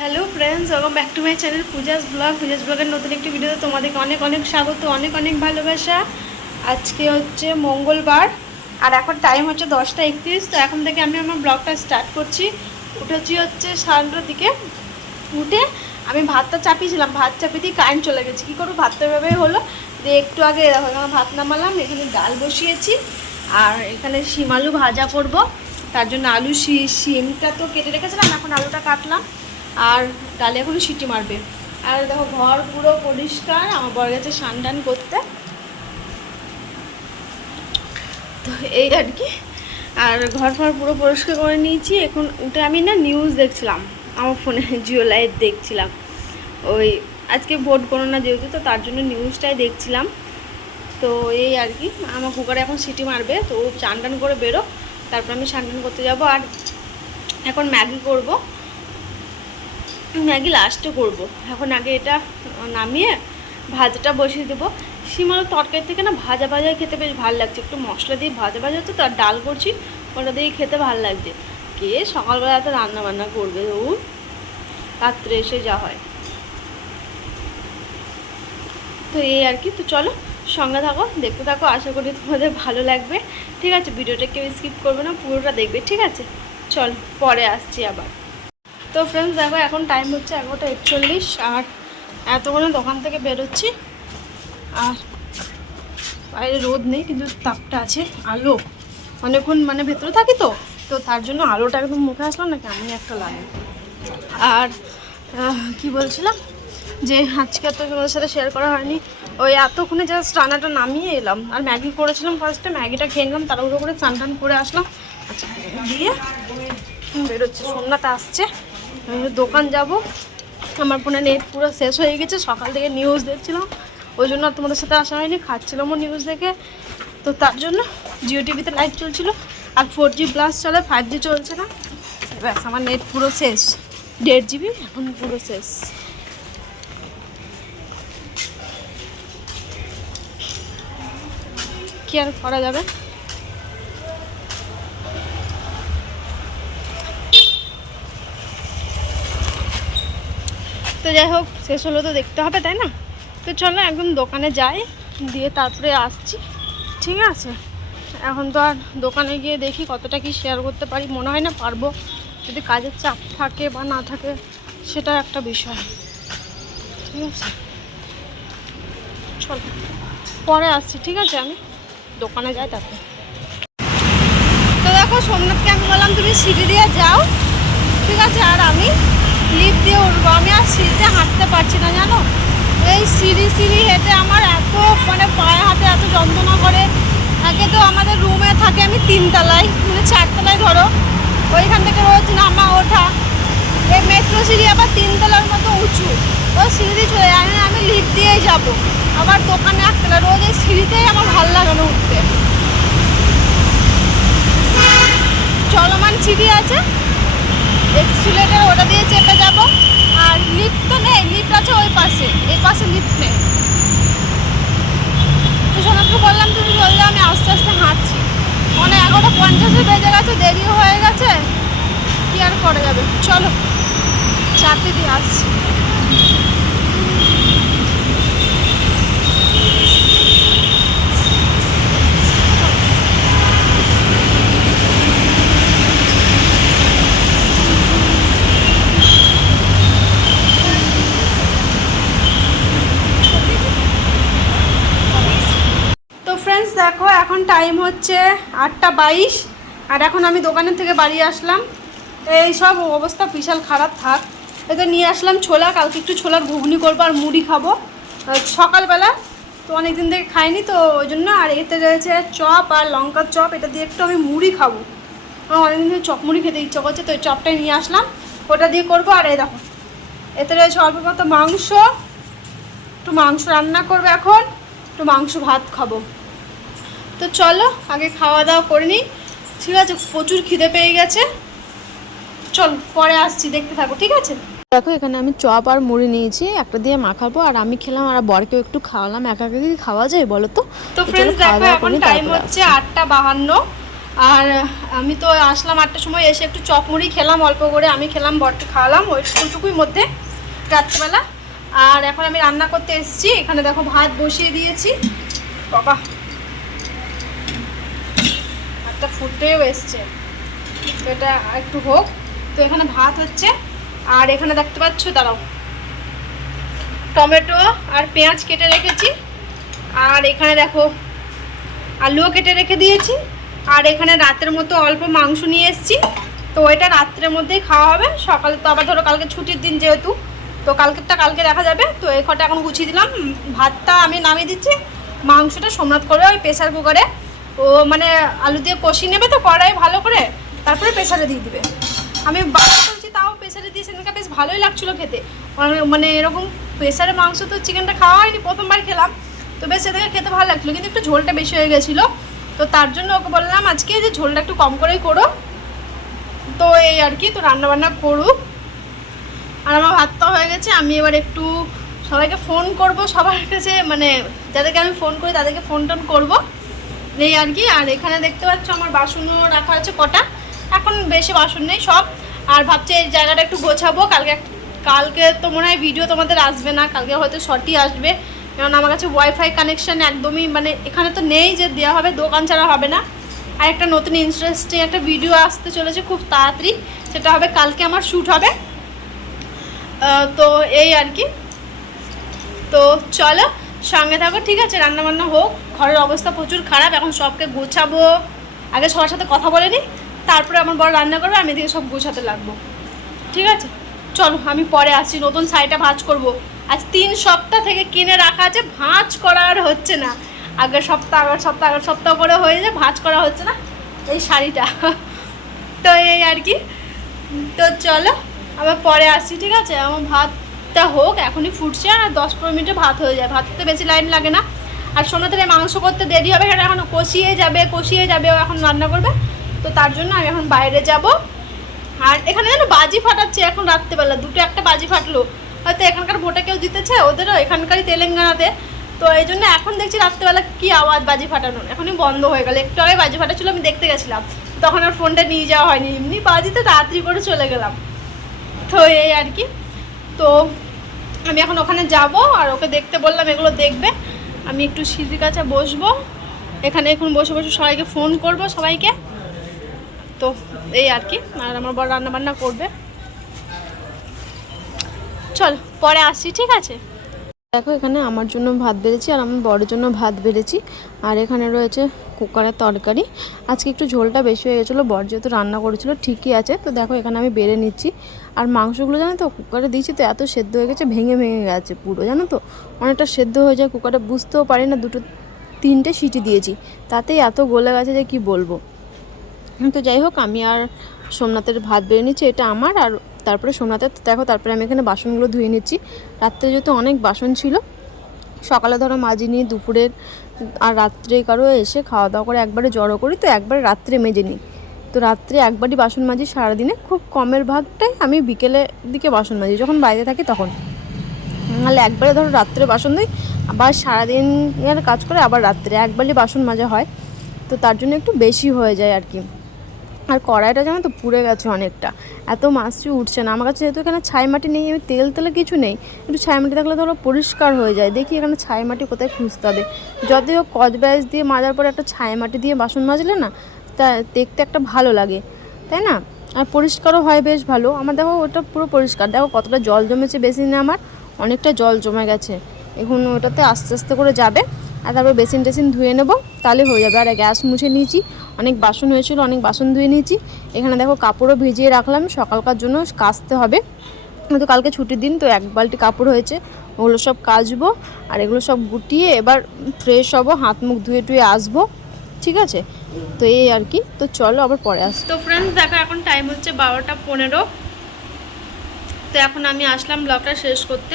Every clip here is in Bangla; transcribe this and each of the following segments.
Hello friends, welcome back to my channel Puja's ব্লগের নতুন একটি ভিডিওতে তোমাদেরকে অনেক অনেক স্বাগত, অনেক অনেক ভালোবাসা। আজকে হচ্ছে মঙ্গলবার আর এখন টাইম হচ্ছে 10টা 31। তো এখন থেকে আমি আমার ব্লগটা স্টার্ট করছি। উঠেছি হচ্ছে 7টার দিকে। উঠে আমি ভাতটা চাপিয়েছিলাম, ভাত চাপিয়ে দিয়ে কারেন্ট চলে গেছে। কী করবো, ভাতটা এভাবেই হলো। দিয়ে একটু আগে দেখো এখানে ভাত নামালাম, এখানে ডাল বসিয়েছি আর এখানে শিম আলু ভাজা করব। তার জন্য আলু শিমটা তো কেটে রেখেছিলাম, এখন আলুটা কাটলাম আর ডালে এখন সিটি মারবে। আর দেখো ঘর পুরো পরিষ্কার, আমার বর গেছে স্নান টান করতে। তো এই আর কি, আর ঘর ফর পুরো পরিষ্কার করে নিয়েছি। এখন উঠে আমি না নিউজ দেখছিলাম, আমার ফোনে জিও লাইভ দেখছিলাম। ওই আজকে ভোট গণনা যেহেতু, তো তার জন্য নিউজটাই দেখছিলাম। তো এই আর কি, আমার কুকারে এখন সিটি মারবে, তো চান টান করে বেরো, তারপর আমি স্নান টান করতে যাবো। আর এখন ম্যাগি করব, ম্যাগি লাস্টে করব। এখন আগে এটা নামিয়ে ভাজাটা বসিয়ে দেবো। শিম আলুর তরকারি থেকে না ভাজা ভাজা খেতে বেশ ভালো লাগছে, একটু মশলা দিয়ে ভাজা ভাজা হচ্ছে তো, আর ডাল করছি ওটা দিয়ে খেতে ভালো লাগছে। কে সকালবেলা এত রান্না বান্না করবে, ও রাত্রে এসে যা হয়। তো এই আর কি, তো চলো সঙ্গে থাকো, দেখতে থাকো, আশা করি তোমাদের ভালো লাগবে। ঠিক আছে, ভিডিওটা কেউ স্কিপ করবে না, পুরোটা দেখবে। ঠিক আছে, চল পরে আসছি আবার। তো ফ্রেন্ডস দেখো, এখন টাইম হচ্ছে 11টা 41 আর এতক্ষণে দোকান থেকে বেরোচ্ছি। আর বাইরে রোদ নেই কিন্তু তাপটা আছে, আলো অনেকক্ষণ মানে ভেতরে থাকি তো, তো তার জন্য আলোটা একদম মুখে আসলো না, কেমন একটা লাগে। আর কি বলছিলাম যে আজকে তো তোমাদের সাথে শেয়ার করা হয়নি, ওই এতক্ষণে জাস্ট রান্নাটা নামিয়ে এলাম আর ম্যাগি করেছিলাম। ফার্স্টে ম্যাগিটা খেয়ে নিলাম, তাড়াহুড়ো করে স্নান টান করে আসলাম। আচ্ছা দিয়ে বেরোচ্ছে, সন্ধ্যাটা আসছে, দোকান যাব। আমার ফোনে নেট পুরো শেষ হয়ে গেছে, সকাল থেকে নিউজ দেখছিলাম, ওই জন্য আর তোমাদের সাথে আসা হয়নি। খাচ্ছিলামও নিউজ দেখে, তো তার জন্য জিও টিভিতে লাইভ চলছিল আর 4G প্লাস চলে, 5G চলছে না। ব্যাস আমার নেট পুরো শেষ, 1.5 GB এখন পুরো শেষ। কি আর করা যাবে। তো যাই হোক, শেষ হলো তো দেখতে হবে, তাই না? তো চলো একদম দোকানে যাই, দিয়ে তারপরে আসছি। ঠিক আছে, এখন তো আর দোকানে গিয়ে দেখি কতটা কি শেয়ার করতে পারি, মনে হয় না পারবো, যদি কাজের চাপ থাকে বা না থাকে সেটা একটা বিষয়। ঠিক আছে, চলো পরে আসছি। ঠিক আছে, আমি দোকানে যাই তারপরে। তো দেখো, সোমনাথকে আমি বললাম তুমি সিঁড়ি দিয়ে যাও, ঠিক আছে, আর আমি লিফট দিয়ে উঠবো। আমি আর সিঁড়িতে হাঁটতে পারছি না, জানো, এই সিঁড়ি হেঁটে আমার এত মানে পায়ে হাতে এত যন্ত্রণা করে। আগে তো আমাদের রুমে থাকে আমি 3তলায়, মানে 4তলায় ধরো, ওইখান থেকে রোজ নামা ওঠা। এই মেট্রো সিঁড়ি আবার 3তলার মতো উঁচু, ওই সিঁড়ি দিয়ে চলে যায়, আমি লিফট দিয়েই যাবো। আবার দোকানে 1তলা, রোজ এই সিঁড়িতেই আমার ভালো লাগে না উঠতে। চলমান সিঁড়ি আছে এক্সিলেটার, ওটা দিয়ে চেপে যাব। আর লিফট তো নেই, লিফট আছে ওই পাশে, এই পাশে লিফট নেই। তো সোনাকে বললাম তুমি চললে, আমি আস্তে আস্তে হাঁটছি। মানে 11:50 বেজে গেছে, দেরি হয়ে গেছে, কি আর করা যাবে। চলো চাকরি দিয়ে আসছি। তো ফ্রেন্ডস দেখো, এখন টাইম হচ্ছে 8টা 22 আর এখন আমি দোকানের থেকে বাড়ি আসলাম। এই সব অবস্থা বিশাল খারাপ, থাক। এতে নিয়ে আসলাম ছোলা, কালকে একটু ছোলার ঘুগনি করবো আর মুড়ি খাবো সকালবেলা, তো অনেক দিন থেকে খাইনি তো ওই জন্য। আর এতে রয়েছে চপ আর লঙ্কার চপ, এটা দিয়ে একটু আমি মুড়ি খাবো, আমার অনেকদিন থেকে চপ মুড়ি খেতে ইচ্ছা করছে, তো ওই চপটাই নিয়ে আসলাম, ওটা দিয়ে করবো। আর এই দেখো এতে রয়েছে অল্প মতো মাংস, একটু মাংস রান্না করবো এখন, একটু মাংস ভাত খাবো। তো চলো আগে খাওয়া দাওয়া করে নিই, ঠিক আছে, প্রচুর খিদে পেয়ে গেছে। চল পরে আসছি, দেখতে থাকো, ঠিক আছে। দেখো এখানে আমি চপ আর মুড়ি নিয়েছি, একটা দিয়ে মাখাবো, আর আমি খেলাম আর বরকেও একটু খাওয়ালাম। একা একা কি খাওয়া যায় বলো তো? তো ফ্রেন্ডস দেখো, এখন টাইম হচ্ছে 8টা 52 আর আমি তো আসলাম 8টার সময়, এসে একটু চপ মুড়ি খেলাম অল্প করে, আমি খেলাম, বরকে খাওয়ালাম ওইটুকুই মধ্যে রাত্রিবেলা। আর এখন আমি রান্না করতে এসেছি। এখানে দেখো ভাত বসিয়ে দিয়েছি, বাবা ভাতটা ফুটেও এসছে, তো এটা একটু হোক। তো এখানে ভাত হচ্ছে, আর এখানে দেখতে পাচ্ছ, দাঁড়াও, টমেটো আর পেঁয়াজ কেটে রেখেছি, আর এখানে দেখো আলুও কেটে রেখে দিয়েছি, আর এখানে রাতের মতো অল্প মাংস নিয়ে এসেছি। তো এটা রাত্রের মধ্যেই খাওয়া হবে, সকালে তো আবার ধরো কালকে ছুটির দিন যেহেতু, তো কালকেরটা কালকে দেখা যাবে। তো এই কটা এখন গুছিয়ে দিলাম, ভাতটা আমি নামিয়ে দিচ্ছি, মাংসটা সোমনাথ করে ওই প্রেসার কুকারে ও মানে আলু দিয়ে কষিয়ে নেবে, তো কড়াই ভালো করে, তারপরে প্রেসারে দিয়ে দিবে। আমি বাবা করছি, তাও প্রেসারে দিয়ে সেদিনকে বেশ ভালোই লাগছিলো খেতে, মানে এরকম প্রেসারে মাংস তো চিকেনটা খাওয়া হয়নি, প্রথমবার খেলাম, তো বেশ সেদিকে খেতে ভালো লাগছিলো, কিন্তু একটু ঝোলটা বেশি হয়ে গেছিলো। তো তার জন্য ওকে বললাম আজকে যে ঝোলটা একটু কম করেই করো, তো এই আর কি। তো রান্নাবান্না করুক, আর আমার ভাতটা হয়ে গেছে। আমি এবার একটু সবাইকে ফোন করব, সবার কাছে মানে যাদেরকে আমি ফোন করি তাদেরকে ফোন টোন করবো, এই আর কি। আর এখানে দেখতে পাচ্ছ আমার বাসনও রাখা আছে কটা, এখন বেশি বাসন নেই সব। আর ভাবছি এই জায়গাটা একটু গোছাবো, কালকে তো মনে হয় ভিডিও তোমাদের আসবে না, কালকে হয়তো শর্টই আসবে, কারণ আমার কাছে ওয়াইফাই কানেকশান একদমই মানে এখানে তো নেই যে দেওয়া হবে, দোকান ছাড়া হবে না। আর একটা নতুন ইন্টারেস্টিং একটা ভিডিও আসতে চলেছে খুব তাড়াতাড়ি, সেটা হবে কালকে আমার শ্যুট হবে। তো এই আর কি। তো চলো সঙ্গে থাকো, ঠিক আছে। রান্নাবান্না হোক, ঘরের অবস্থা প্রচুর খারাপ, এখন সবকে গোছাবো, আগে সবার সাথে কথা বলে নিই, তারপরে আমার বড় রান্না করবে, আমি এদিকে সব গোছাতে লাগবো, ঠিক আছে। চলো আমি পরে আসছি, নতুন শাড়িটা ভাঁজ করবো। আজ 3 সপ্তাহ থেকে কিনে রাখা আছে, ভাঁজ করা আর হচ্ছে না, আগের সপ্তাহ করে হয়ে যায়, ভাঁজ করা হচ্ছে না এই শাড়িটা। তো এই আর কি। তো চলো আবার পরে আসছি, ঠিক আছে। আমার ভাতটা হোক, এখনই ফুটছে, আর 10-15 মিনিটে ভাত হয়ে যায়, ভাততে বেশি লাইন লাগে না। আর সোনাদের মাংস করতে দেরি হবে, কারণ এখন কষিয়ে যাবে, ও এখন রান্না করবে, তো তার জন্য আমি এখন বাইরে যাব। আর এখানে যেন বাজি ফাটাচ্ছে এখন রাত্রেবেলা, একটা বাজি ফাটলো, হয়তো এখানকার ভোটে কেউ জিতেছে, ওদেরও এখানকারই তেলেঙ্গানাতে, তো এই জন্য এখন দেখছি রাত্রেবেলা কী আওয়াজ বাজি ফাটানোর, এখনই বন্ধ হয়ে গেল। একটু আগে বাজি ফাটাচ্ছিল, আমি দেখতে গেছিলাম, তখন আর ফোনটা নিয়ে যাওয়া হয়নি, এমনি বাজিতে তাড়াতাড়ি করে চলে গেলাম। তো এই আর কি। তো আমি এখন ওখানে যাব, আর ওকে দেখতে বললাম, এগুলো দেখবে, আমি একটু সিঁড়ির কাছে বসবো, এখানে এখন বসে সবাইকে ফোন করব সবাইকে। তো এই আর কি। আর আমার বড় রান্নাবান্না করবে, চল পরে আসছি, ঠিক আছে। দেখো এখানে আমার জন্য ভাত বেড়েছি, আর আমার বড়ের জন্য ভাত বেড়েছি, আর এখানে রয়েছে কুকারের তরকারি। আজকে একটু ঝোলটা বেশি হয়ে গেছিলো, বর যেহেতু রান্না করেছিল, ঠিকই আছে। তো দেখো এখানে আমি বেড়ে নিচ্ছি, আর মাংসগুলো জানো তো কুকারে দিয়েছি, তো এত সেদ্ধ হয়ে গেছে, ভেঙে গেছে পুরো, জানো তো, অনেকটা সেদ্ধ হয়ে যায় কুকারে, বুঝতেও পারি না, 2-3টে সিটি দিয়েছি, তাতেই এত গলে গেছে যে কি বলবো। তো যাই হোক, আমি আর সোমনাথের ভাত বেড়ে নিচ্ছি, এটা আমার, আর তারপরে সোমনাথের। দেখো তারপরে আমি এখানে বাসনগুলো ধুয়ে নিচ্ছি, রাত্রে যেহেতু অনেক বাসন ছিল, সকালে ধরো মাজিনি, দুপুরের আর রাত্রে কারো এসে খাওয়া দাওয়া করে একবারে জড়ো করি, তো একবারে রাত্রে মেজে নিই। তো রাত্রে একবারই বাসন মাজি সারাদিনে, খুব কমের ভাগটাই আমি বিকেলের দিকে বাসন মাজি, যখন বাইরে থাকি তখন, নাহলে একবারে ধরো রাত্রে বাসন দিই, আবার সারাদিনের কাজ করে আবার রাত্রে একবারই বাসন মাজা হয়, তো তার জন্য একটু বেশি হয়ে যায় আর কি। আর কড়াইটা জানো তো পুড়ে গেছে অনেকটা, এত মাছটি উঠছে না আমার কাছে, যেহেতু এখানে ছাই মাটি নেই, আমি তেলে কিছু নেই, একটু ছাই মাটি থাকলে ধরো পরিষ্কার হয়ে যায়। দেখি এখানে ছাই মাটি কোথায় খুঁজতে হবে, যদিও কচব্রাশ দিয়ে মাজার পরে একটা ছাই মাটি দিয়ে বাসন মাজলে না, তা দেখতে একটা ভালো লাগে, তাই না, আর পরিষ্কারও হয় বেশ ভালো। আমার দেখো ওটা পুরো পরিষ্কার, দেখো কতটা জল জমেছে বেসিনে, আমার অনেকটা জল জমে গেছে, এখন ওটাতে আস্তে আস্তে করে যাবে, আর তারপর বেসিন টেসিন ধুয়ে নেবো, তাহলে হয়ে যাবে। আর গ্যাস মুছে নিয়েছি, অনেক বাসন হয়েছিল, অনেক বাসন ধুয়ে নিয়েছি। এখানে দেখো কাপড়ও ভিজিয়ে রাখলাম, সকালকার জন্য কাচতে হবে, তো কালকে ছুটির দিন, তো 1 বালতি কাপড় হয়েছে, ওগুলো সব কাচবো, আর এগুলো সব গুটিয়ে এবার ফ্রেশ হবো, হাত মুখ ধুয়ে টুয়ে আসবো, ঠিক আছে। তো এই আর কি। তো চলো আবার পরে আসি। তো ফ্রেন্ডস দেখো এখন টাইম হচ্ছে 12টা 15, তো এখন আমি আসলাম ব্লগটা শেষ করতে,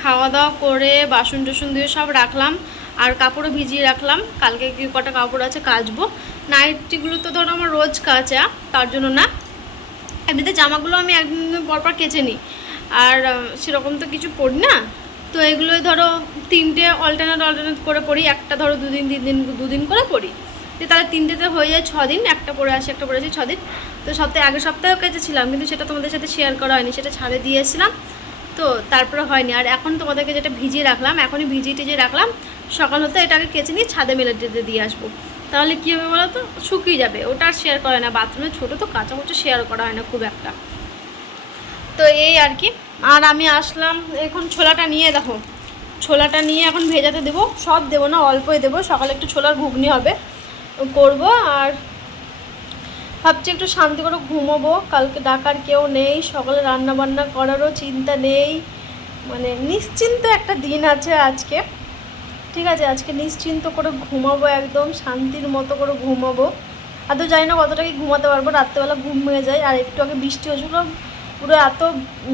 খাওয়া দাওয়া করে বাসন টাসন দিয়ে সব রাখলাম, আর কাপড়ও ভিজিয়ে রাখলাম, কালকে কি কটা কাপড় আছে কাচবো। নাইটিগুলো তো ধরো আমার রোজ কাচা, তার জন্য না, এমনিতে জামাগুলো আমি একদিন পরপর কেচে নিই, আর সেরকম তো কিছু পরি না, তো এগুলোই ধরো 3টে অল্টারনেট করে পরি, একটা ধরো 2 দিন 3 দিন 2 দিন করে পরি, যে তাহলে 3টেতে হয়ে যায় 6 দিন, একটা পরে আসে একটা পরে আসে 6 দিন। তো আগের সপ্তাহেও কেচেছিলাম, কিন্তু সেটা তোমাদের সাথে শেয়ার করা হয়নি, সেটা ছাদে দিয়েছিলাম, তো তারপরে হয়নি। আর এখন তোমাদেরকে যেটা ভিজিয়ে রাখলাম, এখনই ভিজিয়ে টিজিয়ে রাখলাম, সকাল হতে এটাকে কেচে নিয়ে ছাদে মেলে দিয়ে আসবো। তাহলে কী হবে বলো তো, শুকিয়ে যাবে। ওটা আর শেয়ার করা হয় না, বাথরুমে ছোটো তো কাঁচাকুচো শেয়ার করা হয় না খুব একটা। তো এই আর কি। আর আমি আসলাম এখন ছোলাটা নিয়ে, দেখো ছোলাটা নিয়ে এখন ভেজাতে দেবো, সব দেবো না, অল্পই দেবো। সকালে একটু ছোলার ঘুগনি হবে, করব। আর ভাবছি একটু শান্তি করে ঘুমোবো, কালকে ডাকার কেউ নেই, সকালে রান্না বান্না করারও চিন্তা নেই, মানে নিশ্চিন্ত একটা দিন আছে আজকে। ঠিক আছে, আজকে নিশ্চিন্ত করে ঘুমাবো, একদম শান্তির মতো করে ঘুমাবো। আর তো জানি না কতটা কি ঘুমাতে পারবো, রাত্রেবেলা ঘুম ভেঙে যায়। আর একটু আগে বৃষ্টি হয়েছিল, পুরো এত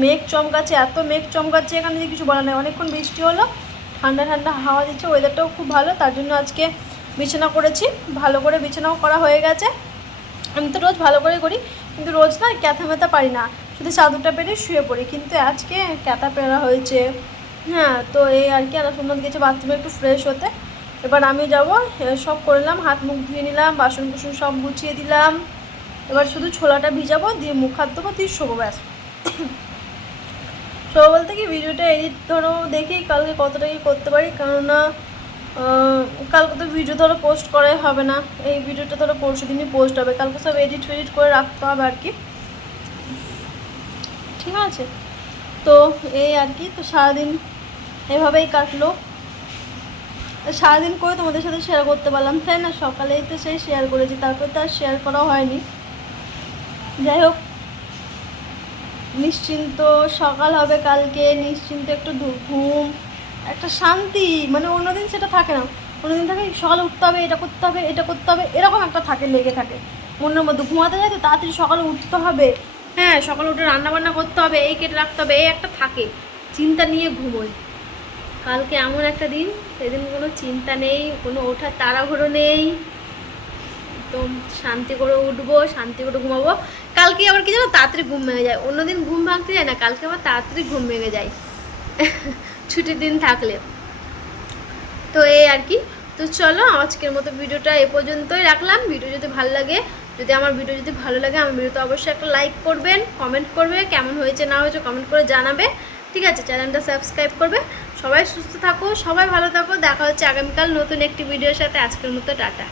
মেঘ চমকাচ্ছে, এখানে যে কিছু বলা নেই। অনেকক্ষণ বৃষ্টি হলো, ঠান্ডা ঠান্ডা হাওয়া দিচ্ছে, ওয়েদারটাও খুব ভালো, তার জন্য আজকে বিছানা করেছি, ভালো করে বিছানাও করা হয়ে গেছে। আমি তো রোজ ভালো করে করি, কিন্তু রোজ না ক্যাথা ম্যাথা পারি না, শুধু চাদরটা পেরে শুয়ে পড়ি, কিন্তু আজকে ক্যাথা পেরা হয়েছে। হ্যাঁ, তো এই আর কি। আর সুন্দর গেছে বাথরুমে একটু ফ্রেশ হতে। এবার আমি যাবো, সব করলাম, হাত মুখ ধুয়ে নিলাম, বাসন কুসন সব গুছিয়ে দিলাম। এবার শুধু ছোলাটা ভিজাবো, দিয়ে মুখ হাত দেবো, দিয়ে শোবো, ব্যাস। শোবো বলতে কি, ভিডিওটা এডিট ধরো দেখি কালকে কতটা কি করতে পারি, কেননা কালকে তো ভিডিও ধরো পোস্ট করাই হবে না, এই ভিডিওটা ধরো পরশু দিনই পোস্ট হবে, কালকে সব এডিট ফেডিট করে রাখতে হবে আর কি। ঠিক আছে, তো এই আর কি। তো সারাদিন এভাবেই কাটলো, সারাদিন করে তোমাদের সাথে শেয়ার করতে পারলাম, তাই না? সকালেই তো সেই শেয়ার করেছি, তারপর তো আর শেয়ার করা হয়নি। যাই হোক, নিশ্চিন্ত সকাল হবে কালকে, নিশ্চিন্ত একটু ঘুম, একটা শান্তি, মানে অন্যদিন সেটা থাকে না। অন্যদিন থাকে সকালে উঠতে হবে, এটা করতে হবে, এটা করতে হবে, এরকম একটা থাকে, লেগে থাকে মনের মধ্যে। ঘুমাতে যায় তো তাড়াতাড়ি সকালে উঠতে হবে, হ্যাঁ সকালে উঠে রান্নাবান্না করতে হবে, এই কেটে রাখতে হবে, এই একটা থাকে, চিন্তা নিয়ে ঘুমোই। কালকে এমন একটা দিন, সেদিন কোনো চিন্তা নেই, কোনো ওঠার তাড়াহুড়ো নেই, একদম শান্তি করে উঠবো, শান্তি করে ঘুমাবো। কালকে আবার কি জানো, তাড়াতাড়ি ঘুম ভেঙে যায়, অন্যদিন ঘুম ভাঙতে যায় না, কালকে আবার তাড়াতাড়ি ঘুম ভেঙে যায় ছুটির দিন থাকলে। তো এই আর কি। তো চলো, আজকের মতো ভিডিওটা এ পর্যন্তই রাখলাম। ভিডিও যদি ভালো লাগে, আমার ভিডিও যদি ভালো লাগে, আমার ভিডিওতে অবশ্যই একটা লাইক করবেন, কমেন্ট করবে, কেমন হয়েছে না হয়েছে কমেন্ট করে জানাবে। ঠিক আছে, চ্যানেলটা সাবস্ক্রাইব করবে। সবাই সুস্থ থাকো, সবাই ভালো থাকো, দেখা হচ্ছে আগামীকাল নতুন একটি ভিডিওর সাথে। আজকের মতো টাটা।